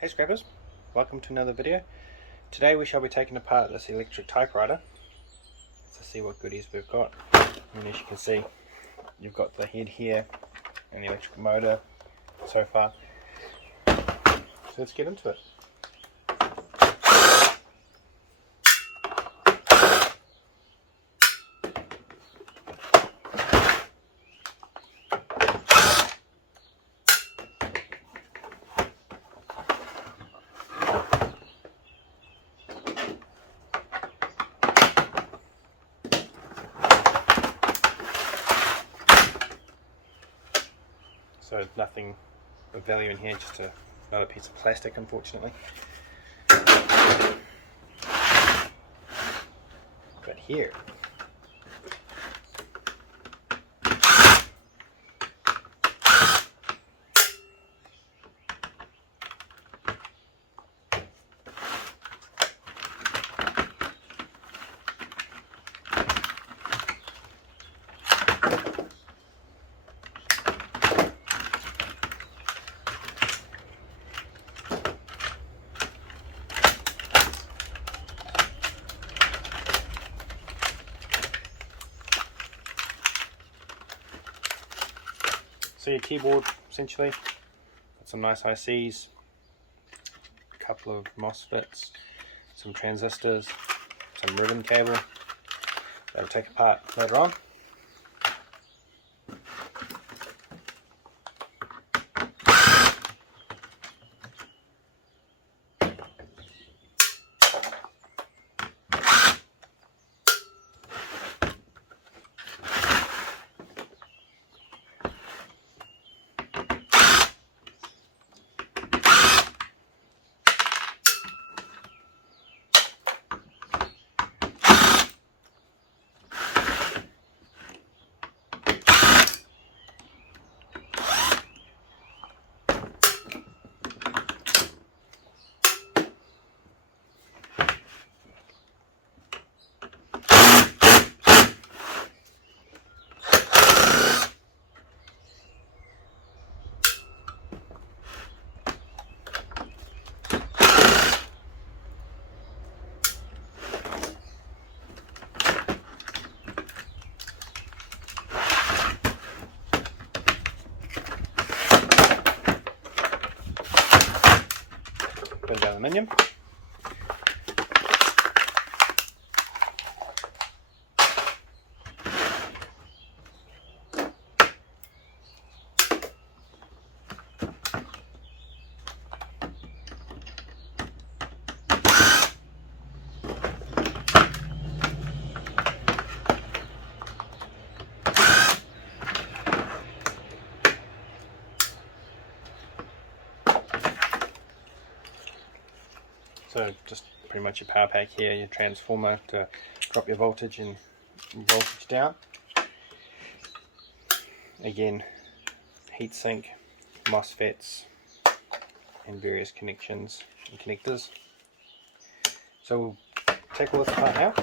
Hey scrappers, welcome to another video. Today we shall be taking apart this electric typewriter to see what goodies we've got. And as you can see, you've got the head here and the electric motor so far. So let's get into it. So nothing of value in here, just another piece of plastic, unfortunately. But here, so your keyboard essentially, got some nice ICs, a couple of MOSFETs, some transistors, some ribbon cable that'll take apart later on. Bit of aluminium. So just pretty much your power pack here, your transformer to drop your voltage and voltage down. Again, heatsink, MOSFETs, and various connections and connectors. So we'll take all this apart now.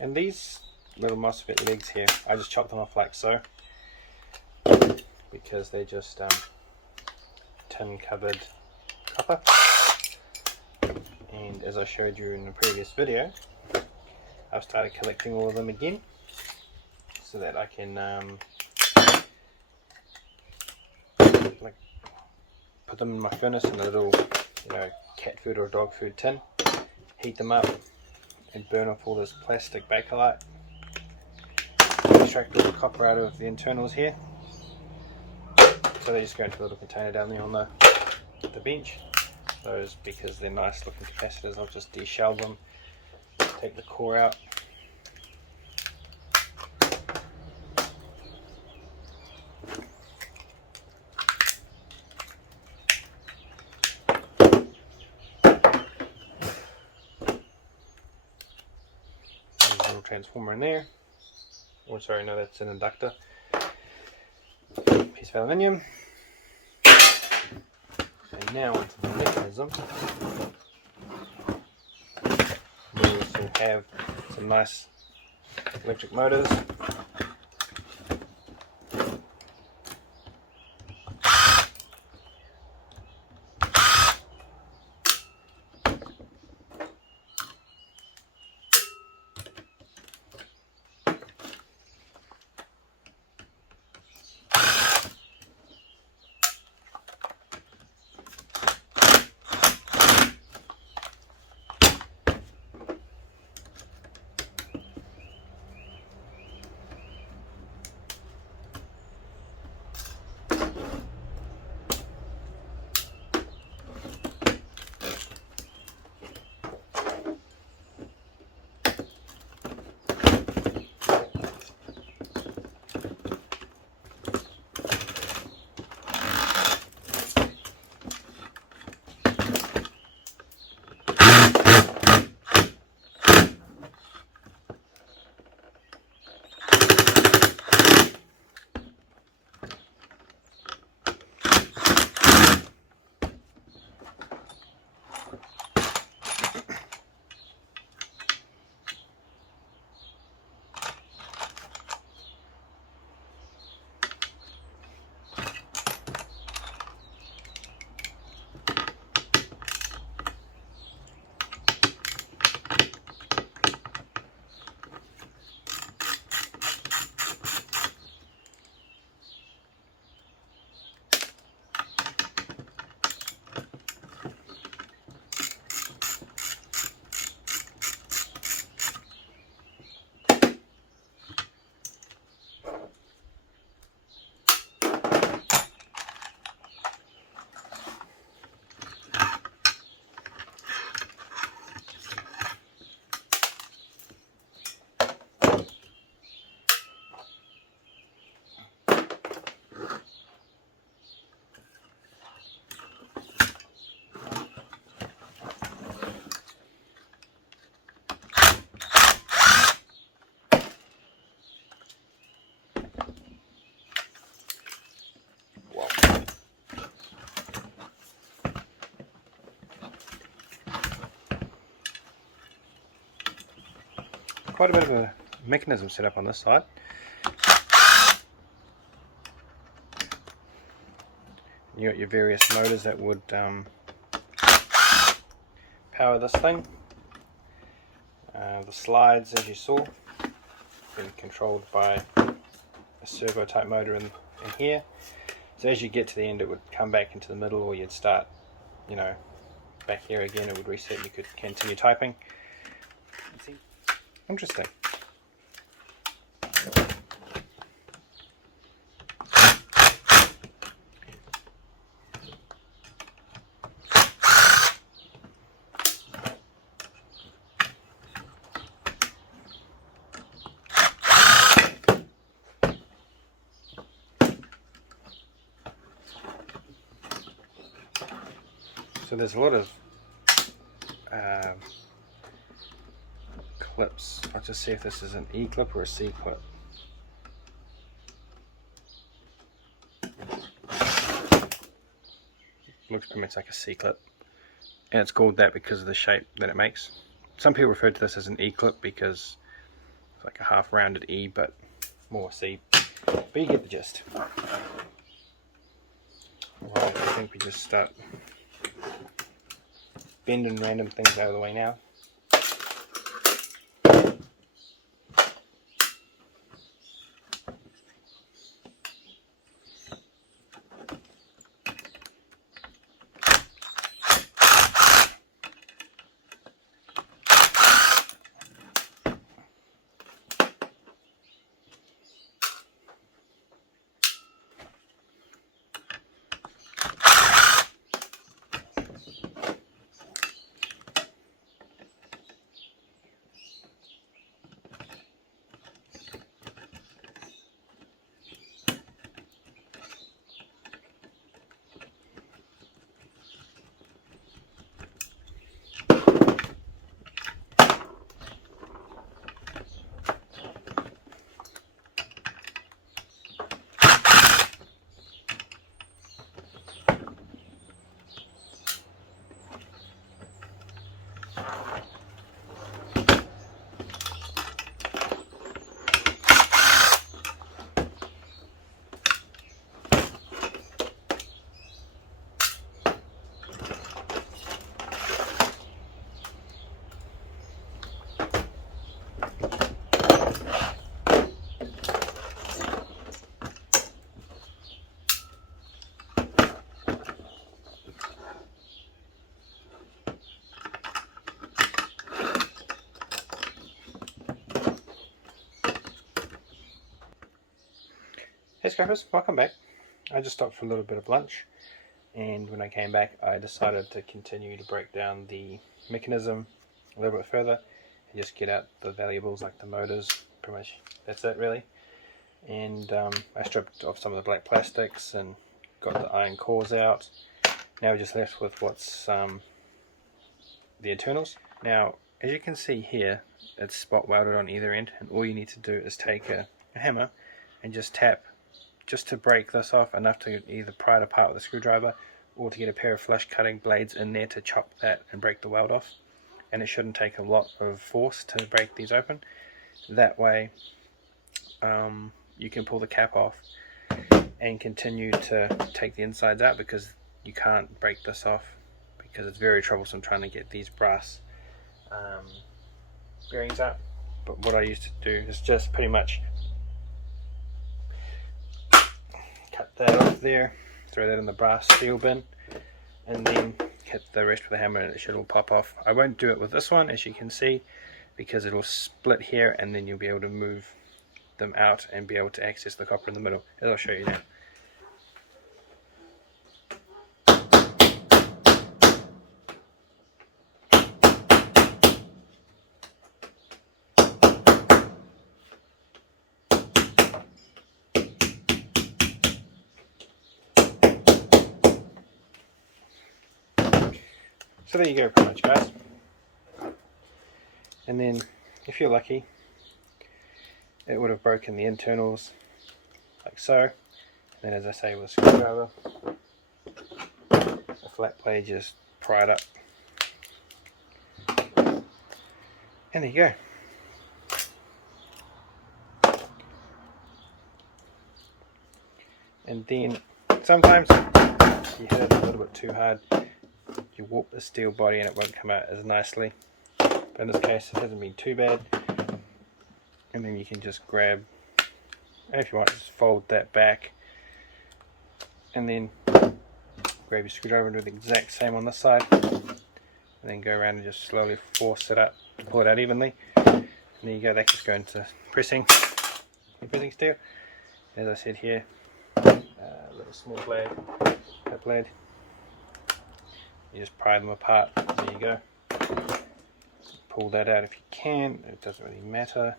And these little MOSFET legs here, I just chopped them off like so, because they're just tin covered copper. And as I showed you in the previous video, I've started collecting all of them again so that I can put them in my furnace in a little cat food or dog food tin. heat them up and burn off all this plastic bakelite. Extract all the copper out of the internals here. So they just go into a little container down there on the bench. Those, because they're nice looking capacitors, I'll just deshell them, take the core out. There's a little transformer in there. Oh, sorry, no, that's an inductor. Piece of aluminium. And now onto the mechanism. We also have some nice electric motors. Quite a bit of a mechanism set up on this side. You got your various motors that would power this thing. The slides, as you saw, been controlled by a servo type motor in here. So as you get to the end, it would come back into the middle, or you'd start, you know, back here again. It would reset. You could continue typing. Interesting. So there's a lot of clips. I'll just see if this is an E clip or a C clip. Looks pretty much like a C clip, and it's called that because of the shape that it makes. Some people refer to this as an E clip because it's like a half rounded E, but more C. But you get the gist. Right, I think we just start bending random things out of the way now. Hey Scrappers, welcome back. I just stopped for a little bit of lunch, and when I came back I decided to continue to break down the mechanism a little bit further and just get out the valuables like the motors. Pretty much that's it really. And I stripped off some of the black plastics and got the iron cores out. Now we're just left with what's the internals. Now as you can see here, it's spot welded on either end, and all you need to do is take a hammer and just tap just to break this off enough to either pry it apart with a screwdriver or to get a pair of flush cutting blades in there to chop that and break the weld off. And it shouldn't take a lot of force to break these open. That way you can pull the cap off and continue to take the insides out, because you can't break this off because it's very troublesome trying to get these brass bearings out. But what I used to do is just pretty much cut that off there, throw that in the brass steel bin, and then hit the rest with a hammer and it should all pop off. I won't do it with this one, as you can see, because it'll split here and then you'll be able to move them out and be able to access the copper in the middle, as I'll show you now. So there you go, pretty much, guys. And then if you're lucky, it would have broken the internals like so. And then, as I say, with a screwdriver, a flat blade, just pry it up, and there you go. And then sometimes you hit it a little bit too hard, you warp the steel body and it won't come out as nicely. But in this case it hasn't been too bad. And then you can just grab, and if you want, just fold that back, and then grab your screwdriver and do the exact same on this side, and then go around and just slowly force it up to pull it out evenly. And there you go, that just go into pressing steel. As I said here, little small blade, that blade, you just pry them apart. There you go. Pull that out if you can, it doesn't really matter.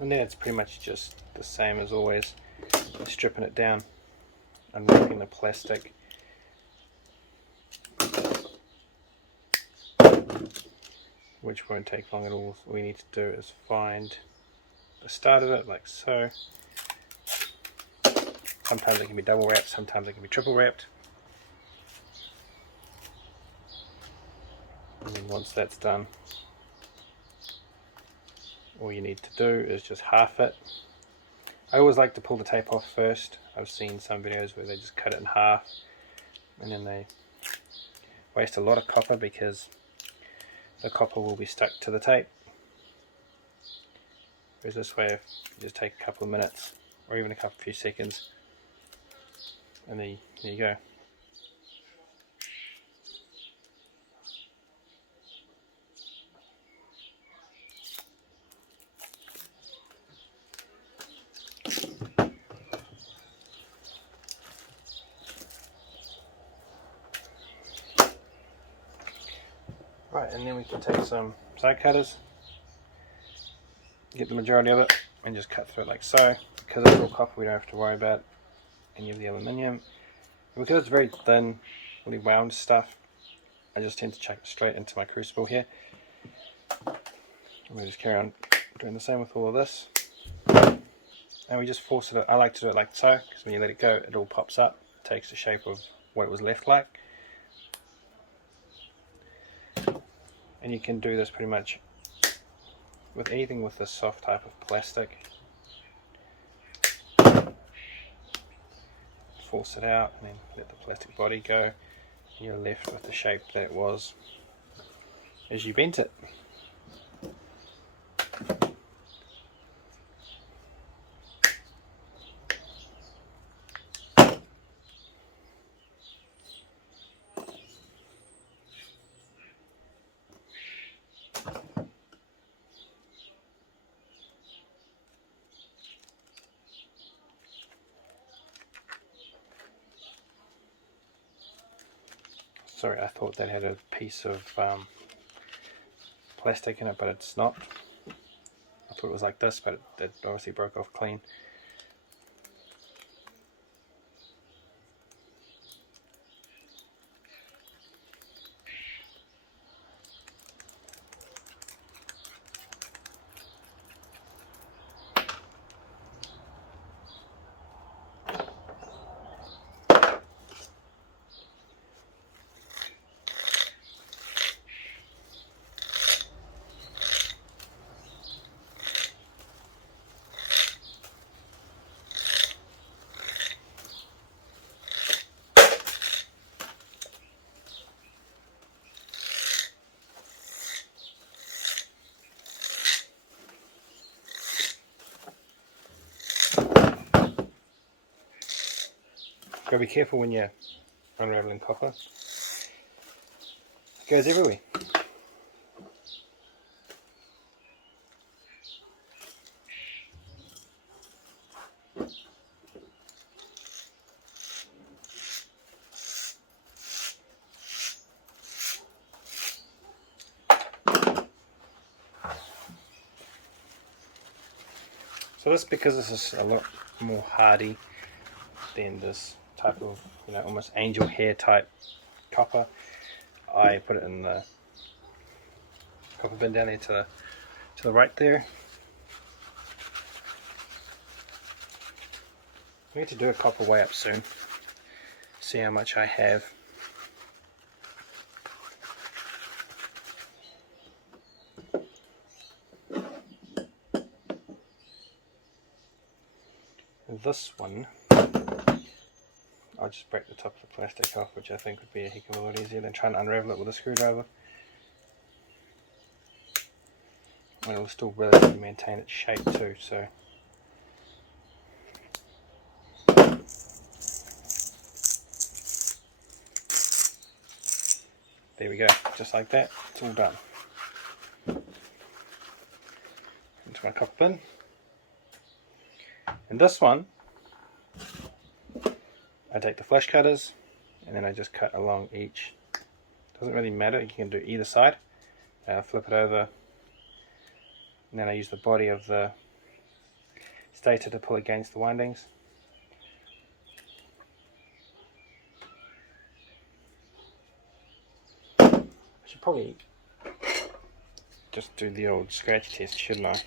And then it's pretty much just the same as always, stripping it down, unwrapping the plastic, which won't take long at all. All we need to do is find the start of it, like so. Sometimes it can be double wrapped, sometimes it can be triple wrapped. And then once that's done, all you need to do is just half it. I always like to pull the tape off first. I've seen some videos where they just cut it in half and then they waste a lot of copper because the copper will be stuck to the tape. Whereas this way, if you just take a couple of minutes or even a few seconds, and there you go. Right, and then we can take some side cutters get the majority of it and just cut through it like so. Because it's all copper, we don't have to worry about any of the aluminium. And because it's very thin, really wound stuff, I just tend to chuck it straight into my crucible here. And we'll just carry on doing the same with all of this. And we just force it. I like to do it like so, because when you let it go, it all pops up. It takes the shape of what it was left like. And you can do this pretty much with anything with this soft type of plastic. Force it out and then let the plastic body go, and you're left with the shape that it was as you bent it. Sorry, I thought that had a piece of plastic in it, but it's not. I thought it was like this, but it obviously broke off clean. Gotta be careful when you're unraveling copper. It goes everywhere. So this, because this is a lot more hardy than this type of, almost angel hair type copper, I put it in the copper bin down there to the right there. We need to do a copper weigh up soon. See how much I have. This one, I'll just break the top of the plastic off, which I think would be a heck of a lot easier than trying to unravel it with a screwdriver. And it'll still relatively maintain its shape too, so. There we go, just like that, it's all done. Into my copper bin. And this one, I take the flush cutters and then I just cut along each. Doesn't really matter, you can do either side. Flip it over, and then I use the body of the stator to pull against the windings. I should probably just do the old scratch test, shouldn't I?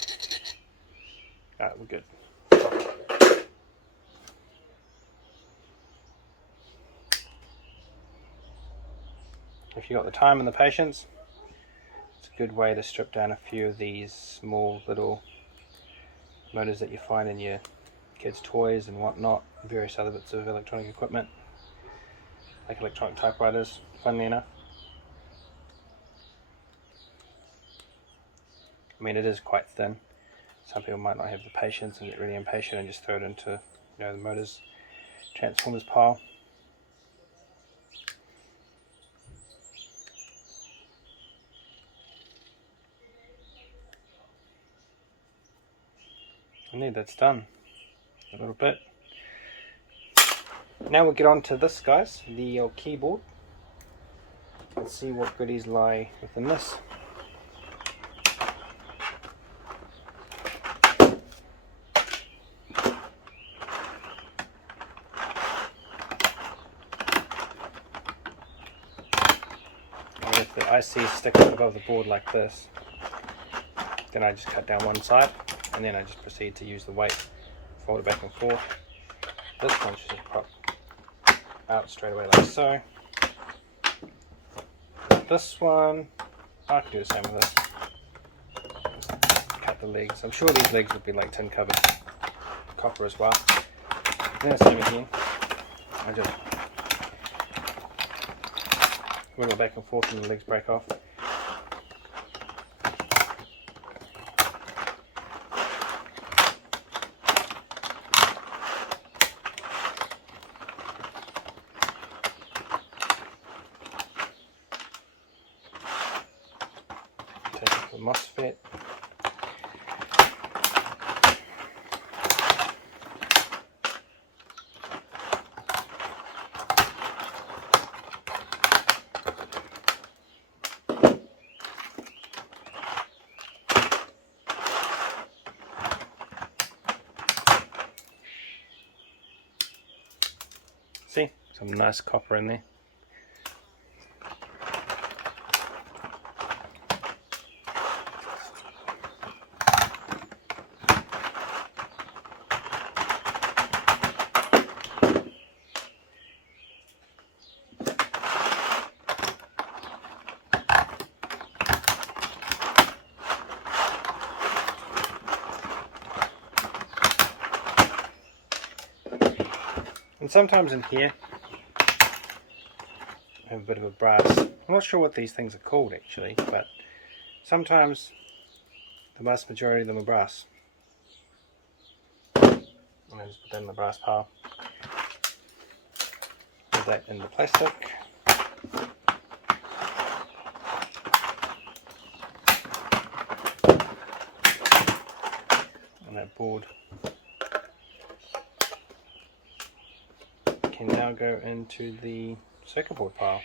Alright, we're good. If you've got the time and the patience, it's a good way to strip down a few of these small little motors that you find in your kids' toys and whatnot, various other bits of electronic equipment, like electronic typewriters, funnily enough. I mean, it is quite thin. Some people might not have the patience and get really impatient and just throw it into, the motors, transformers pile. And there, that's done. A little bit. Now we'll get on to this, guys, the old keyboard. Let's see what goodies lie within this. I see stick it above the board like this, then I just cut down one side, and then I just proceed to use the weight, fold it back and forth. This one should just pop out straight away like so. This one, I can do the same with this. Just cut the legs. I'm sure these legs would be like tin covered copper as well. And then the same again. I just wiggle back and forth and the legs break off. Take off the MOSFET. See, some nice copper in there. And sometimes in here, I have a bit of a brass. I'm not sure what these things are called actually, but sometimes the vast majority of them are brass. And I just put that in the brass pile. Put that in the plastic. And that board can now go into the circuit board pile.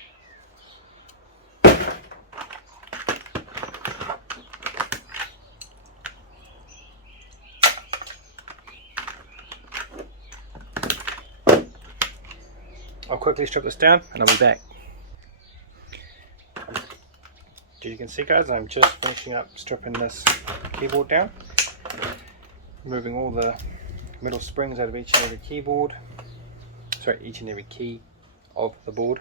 I'll quickly strip this down and I'll be back. As you can see guys, I'm just finishing up stripping this keyboard down, removing all the metal springs out of each and every keyboard. Sorry, each and every key of the board.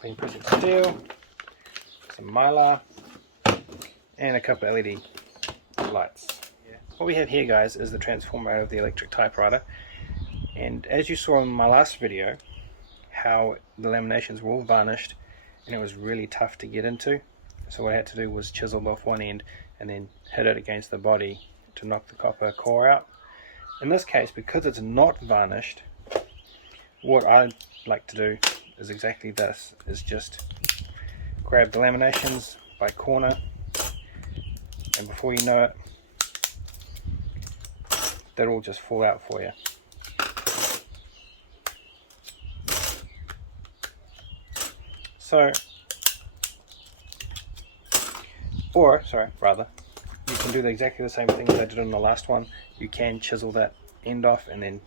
Clean printed steel, some mylar, and a couple of LED lights. What we have here guys is the transformer out of the electric typewriter, and as you saw in my last video how the laminations were all varnished and it was really tough to get into, so what I had to do was chisel off one end and then hit it against the body to knock the copper core out. In this case, because it's not varnished, what I like to do is exactly this, is just grab the laminations by corner, and before you know it, they'll all just fall out for you. So, you can do exactly the same thing as I did on the last one. You can chisel that end off and then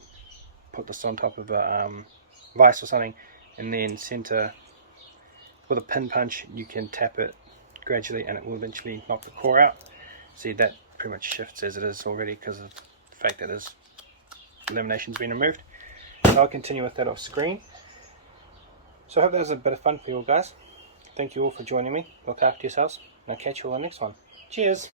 put this on top of a vise or something, and then center with a pin punch. You can tap it gradually and it will eventually knock the core out. See, that pretty much shifts as it is already because of the fact that this lamination's been removed. So I'll continue with that off screen. So I hope that was a bit of fun for you all guys. Thank you all for joining me. Look after yourselves, and I'll catch you all in the next one. Cheers!